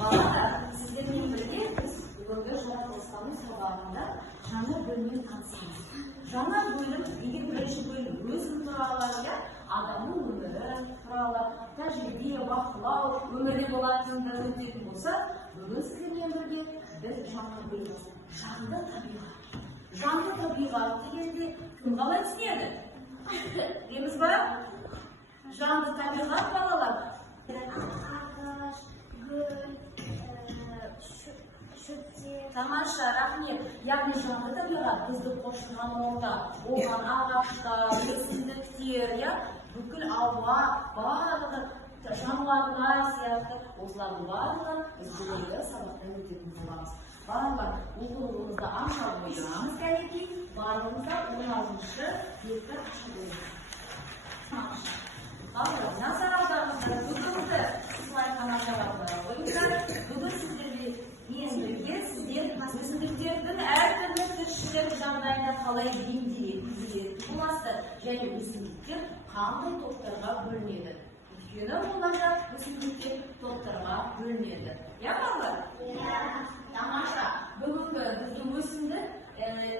Балалар, сіздермен бірге біз бүгінгі жаратылыстану сабағында жаңа бөліммен танысамыз. Жаңа бөлім, егер бірінші бөлім өзім туралы, адамның өмірі туралы, тәжірибе, бақылау, өмірде болатынды өтетін болса, бүгін сіздермен бірге біз жаңа бөлім жанды табиғат. Жанды табиғат дегенде кім қалай түсінеді? Дейміз ба? Жанды табиғат балалар. Ағаш, гүл, шөптер. Тамаша, рахмет. Яғни жанды табиғат бізді қоршаған орта, оған ағаштар, өсімдіктер, бүкіл ауа, барлығы жануарлар сияқты осылардың барлығы біз бүгінгі сабақтан өтетін боламыз. Балалар, оқулығымызды ашып қойдыңыз кәнекей, барлығымызда 16-шы бетті ашып қойдыңыз. Балалар, назар аударыңыздар, бүгінгі слайд тамашалап бүгін сіздерге мен бірге сіздер өсімдіктердің әртүрлі тіршілік жағдайында қалай бейімделетін боласыздар және өсімдіктер қандай топтарға бөлінеді. Өйткені оларда өсімдіктер топтарға бөлінеді. Балалар? Тамаша. Бүгінгі біздің өсімдік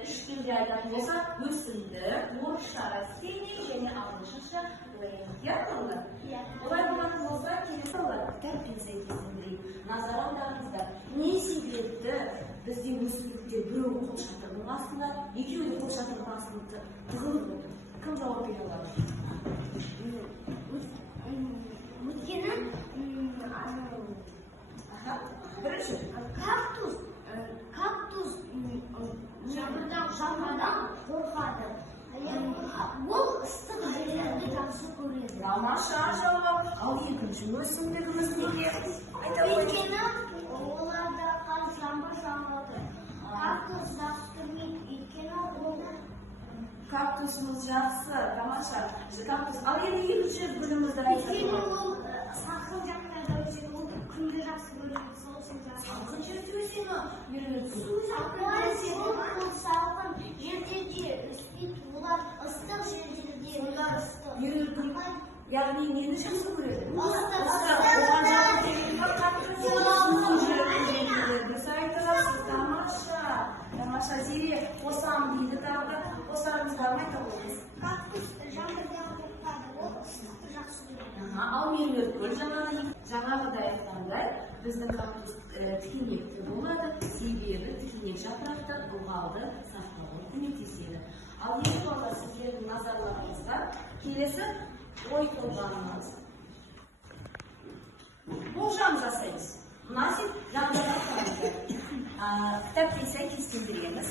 үш тілде айтатын болса, өсімдік, орысша растение және ағылшынша балалар. Олай болатын болса, келесі кітаппен сәйкестендірейік. Назар аударыңыздар. Не себепті бізде өсімдіктер біреуі қолшатырдың астында, екеуі қолшатырдың астында тығылып отыр? Кім жауап бере алады? Өйткені бірінші кактус жаңбырдан қорқады. Ол ыстық жерлерді жақсы көреді. Тамаша жауап. Ал екінші өсімдігіміз неге? Өйткені оларда жаңбыр жауады. Кактус жақсы көрмейді. Өйткені ол кактусымыз жақсы. Тамаша. Кактус. Ал енді екінші бөлімімізді айтып. Өйткені ол салқын жақтарда өседі. Ол күнді жақсы көреді. Салқын жерде өседі. Су жақта өседі. Ол салқын жерде де өспейді. Олар ыстық жерде ыстық. Яғни нені жақсы көреді? Ыстық. Біз айтырасыз. Тамаша. Зере қосам дейді тағы. Қосарымызға айта қойыңыз. Кактус жаңбырдан қорқады. Ол ыстықты жақсы көреді. Ал мергөткөл жаңағыдай айтқандай біздің кактус тікенекті болады, себебі тікенек жапырақты ылғалды сақтауға көмектеседі. Ал енді балалар сіздердің назарларыңызға келесі ой толғаныңыз. Болжам жасаймыз. Мына кітаппен сәйкестендіреміз.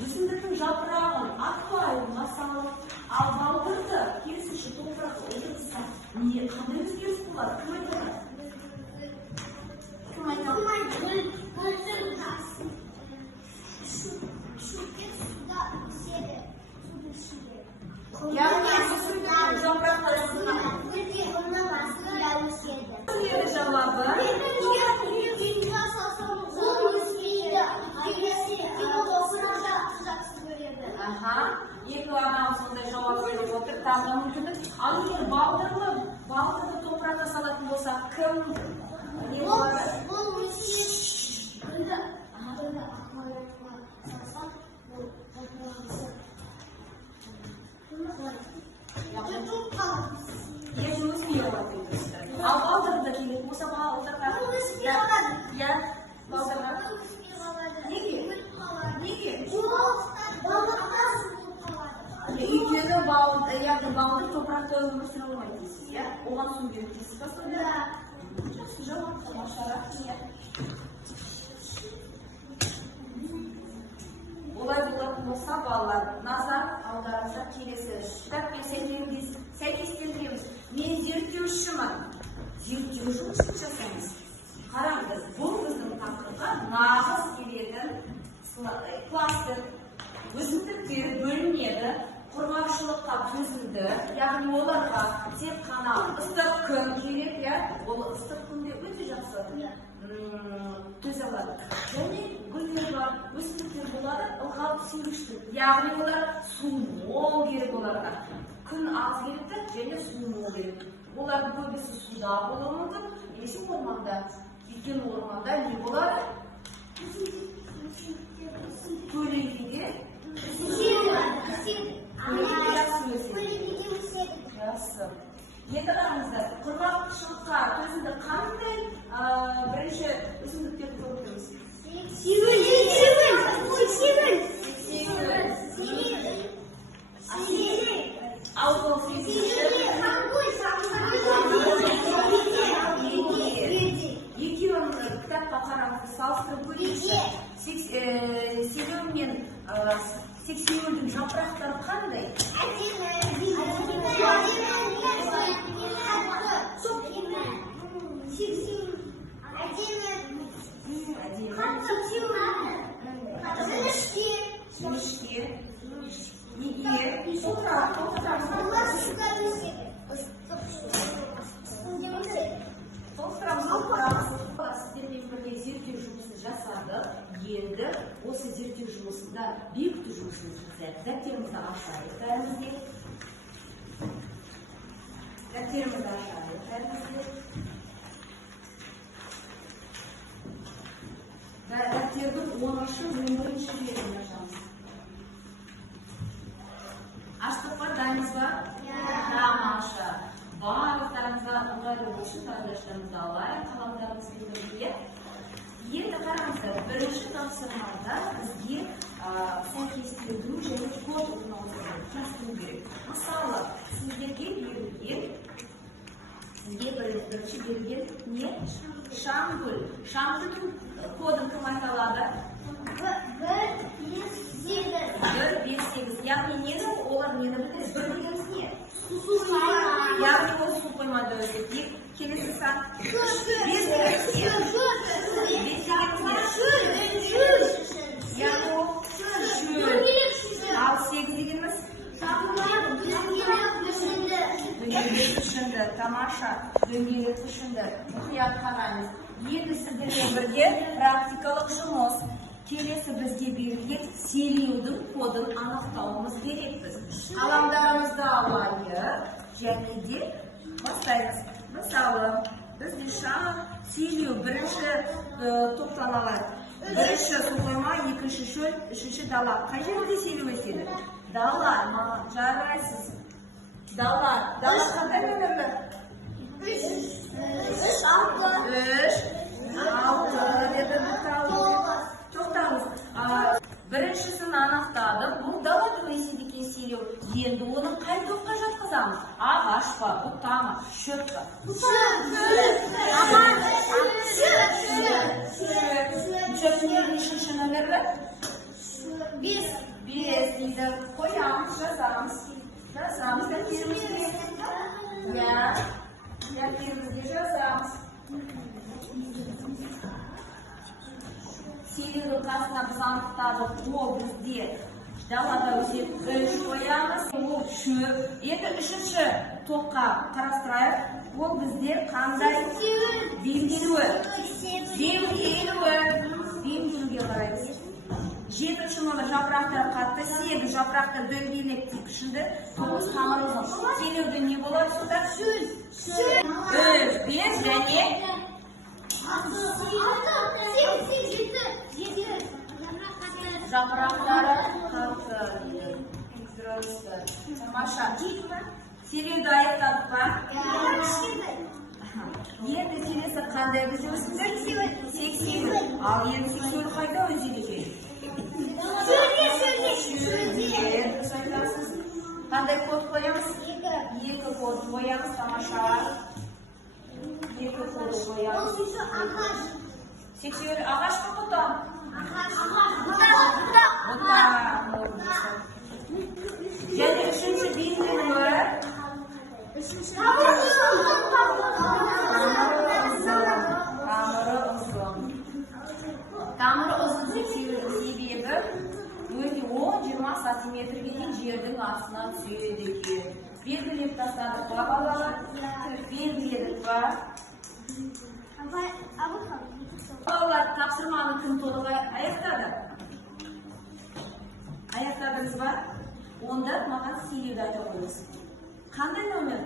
Өсімдіктің жапырағын аквариумға салып, ал балдырды керісінше топыраққа отырғызсақ, қандай өзгеріс болады? Кім айтады? Гүлдің шөптер суда өседі. Яғни өсімдіктің жапырақтарында Гүлдер оның астында өседі. Өсімдіктің жауабы? Екі адам сондай жауап беріп отыр, тағы мүмкіндік. Ал егер балдырды топыраққа салатын болса, кім? Ол өсиет гүлді аквариумға салсақ, ол топырағысы Еші өсмей алады. Ал балдырды келетін болса, балдырға? Өсмей алады. Балдырға? Неге? Неге? Өйткені балдыр топырақта өмір сүре алмайды дейсіз, оған су беріп дейсіз ба сонда? Жақсы жауап, тамаша, рахмет. Олай болатын болса, балалар, назар аударыңыздар келесі кітаппен сәйкестендіреміз. Мен зерттеушімін. Зерттеу жұмысын жасаймыз. Қараңыз, бұл біздің тақырыпқа нағыз келетін кластер. Өсімдіктер бөлінеді, құрғақшылыққа төзімді, яғни оларға тек қана ыстық күн керек, ол ыстық күнде өте жақсы төзе алады. Және гүлдер бар, өсімдіктер болады, ылғал сіңгіштік, яғни олар су мол керек оларға. Күн аз керекті және су мол керек. Олардың көбісі суда болуы мүмкін, немесе орманда. Үлкен орманда не болады? Көлеңкеде жақсы. Екі қараңыздар, құрғақ шылыққа төзімді қандай бірінші өсімдіктерді көреміз? Екеуін кітапқа қараңызды салыстырып көрейікші. Сексеуіл мен сексеуілдің жапырақтары қандай? Сіздермен бірге зерттеу жұмысын жасадық. Енді осы зерттеу жұмысында бекіту жұмысын жасайық. Дәптерімізді ашайық бәрімізде. Дәптерімізді ашайық бәрімізде. Дәптердің 10-шы 11-ші жерін ашамыз. Аштық па, дайынбыз ба? Тамаша. Барлықтарыңызға ыңғайлы үшін таңдаштарымызды алайық, қаламдарымызды бірге. Енді қараңыздар, бірінші тапсырмада бізге сәйкестендіру және код орналастыру керек. Мысалы, сіздерге берілген не? Шамгүл. Шамгүлдің кодын кім айта алады? 158. Яғни нені? Олар нені білдіреді? Бір дегеніміз не? Яғни ол су қоймада өсіп. Келесі сан? Яғни ол шөл. Ал 8 дегеніміз? Дөңгелек пішінді. Тамаша. Дөңгелек пішінді. Мұқият қараңыз. Енді сіздермен бірге практикалық жұмыс. Келесі бізге берілген селеудің кодын анықтауымыз керекпіз. Қаламдарымызды алайық және де бастаймыз. Мысалы, бізде селеу бірінші топтан алайық. Бірінші су қойма, екінші шөл, үшінші дала. Қай жерде селеу өседі? Дала. Жарайсыз. Дала. Дала қандай нөмірлі? 3, 6. Тоқтаңыз. Біріншісін анықтадық. Бұл далада өседі екен селеу. Енді оның қай топқа жатқызамыз? Ағаш па, бұта ма, шөп па? Шөптің нешінші нөмірлі? 5 дейді. Қоямыз, жазамыз. Дәптерімізге жазамыз. Селеудің қасына біз анықтадық. Ол бізде далада өседі. 3 қоямыз. Ол шөп. Енді үшінші топқа қарастырайық. Ол бізде қандай? Бейімделуі. Бейімделуге қараймыз. 7-ші номер жапырақтар қатты, 8 жапырақтар дөңгелек тік пішінді, 9 тамыр ұзын. Селеуде не болады сонда? Шөл. 3, 5 және жапырақтары қатты. Тамаша. Селеуді аяқтадық па? Енді селесі қандай бізде өсімдік? Сексеуіл. Ал енді сексеуіл қайда өседі екен? Шөлде. Дұрыс айтасыз. Қандай код қоямыз? 2 код қоямыз. Тамаша. 2 код қоямыз. Сексеуіл ағаш па, бұта? Бұта. Және үшінші бейімделуі? Тамыры ұзын сексеуіл себебі өте 10-20 сантиметрге дейін жердің астынан түседі екен. Белгілеп тастадық па, балалар? Белгіледік па? Балалар, тапсырманы кім толық аяқтады? Аяқтадыңыз ба? Онда маған селеуді айта қойыңыз. Қандай номер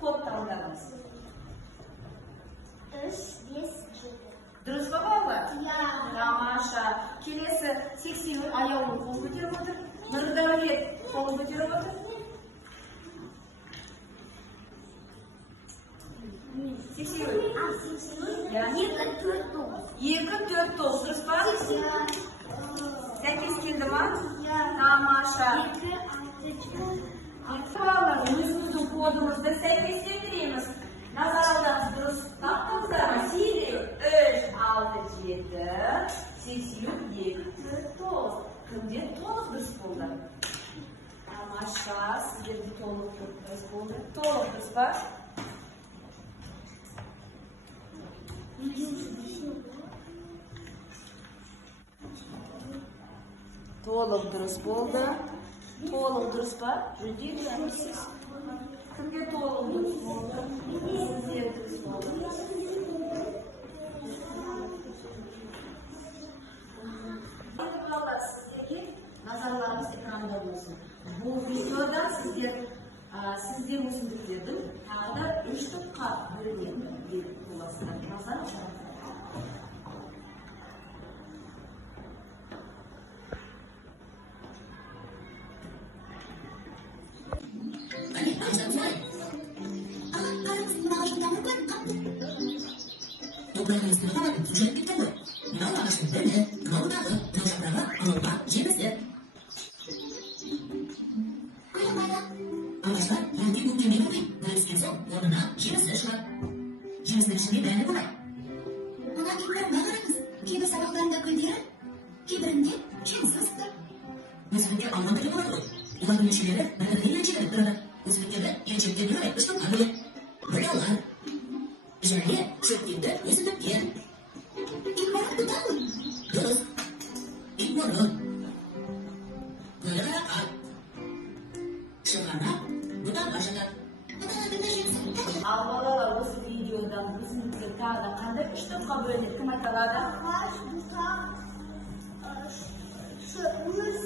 код таңдадыңыз? 3, 5, 7. Келесі сексеуіл аяулы қол көтеріп отыр. Нұрдәулет қол көтеріп отыр. Сексеуіл. 2-4-9 дұрыс па? Сәйкес келді ма? Тамаша. Балалар, өзіміздің кодымызды сәйкестендіреміз. Назар аударыңыз, дұрыс таптыңыздар ма? 8, 6, 7, 8, 2, 4, 9. Кімде толық дұрыс болды? Тамаша, сіздерде толық дұрыс болды. Толық дұрыс па? Толық дұрыс болды. Толық дұрыс па? Жүздеміз. Кімге толық дұрыс болды? Сіздер дұрыс болды. Сіздерге назарларыңыз экранда болсын. Бұл видеода сіздер өсімдіктердің тағы да 3 топқа бөлінеді деп боласыздар. Назар аударыңыздар. Ağaçlar hangi bu cümleleri görürsünüz yoluna жемісі жемісінің ішінде бәрі болады. Мына гүлдер бағарыңыз. Кейбір сабақтарында гүлдері, кейбірінде жемісі ыстық. Өсімдіктер алған бітіп болады ғой. Олардың мүшелері бір-біріне ерекшеленіп тұрады. Өсімдіктерді ерекшеліктеріне орай үш топқа бөледі. Бұталар және шөптенді өсімдіктер. Итбалық бұталы. Дұрыс. Итмұрын. Гүлқарақат. Шырғанақ. Бұталға жатады. Ал балалар, осы видеодан өсімдіктер тағы да қандай 3 топқа бөлінеді? Кім айта алады? Ағаш, бұтақ, өз,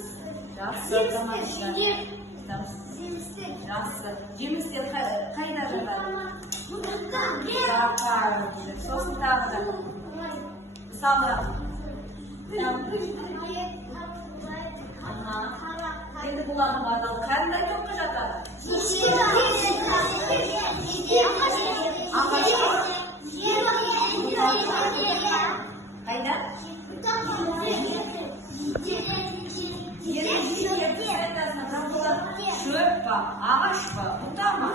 жақсы. Жемістер қайда жатады? Сосын тағы да. Мысалы, енді бұлардың барлығы қандай топқа жатады? Қайда? Шөп па, ағаш па, бұта ма?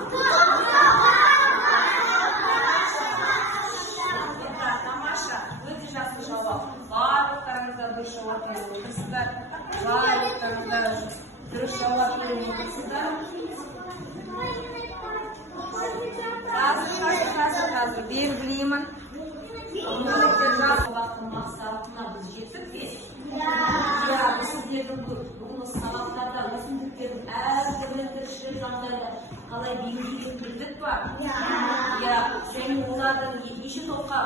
Тамаша, өте жақсы жауап. Барлықтарыңызда дұрыс жауап беріп отырсыздар. Барлықтарыңызда дұрыс жауап беріп отырсыздар. Қазір белгілеймін. Сабақтың мақсатына біз жеттік пе? Сіздердің бүгін осы сабақтарда өсімдіктердің әртүрлі тіршілік жағдайда қалай бейімделгенін білдік па? Және олардың неше топқа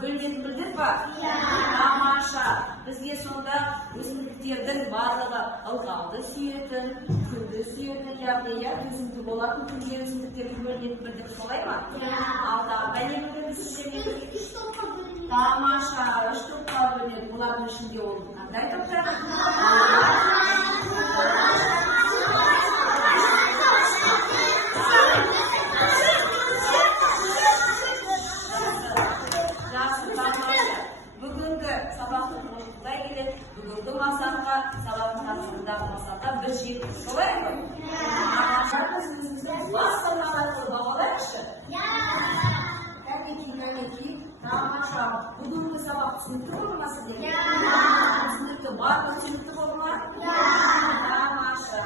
бөлінетінін білдік па? Тамаша. Бізге сонда өсімдіктердің барлығы ылғалды сүйетін, күнді сүйетін, яғни төзімді болатын күнге өсімдіктерге бөлінетінін білдік, солай ма? Алдағы бәлемді сіздерге тамаша 3 топқа бөлінеді. Бұлардың ішінде ол қандай топтар? Бүгінгі сабақтың қорытындылай келеді. Бүгінгі мақсатқа, сабақтың тақырыбындағы мақсатқа біз жеттік, солай ма? Бастамаларды бағалайықшы? Кәнеки. Тамаша. Бүгінгі сабақ түсінікті болды ма сіздерге? Түсінікті, барлығы түсінікті болды ма? Тамаша.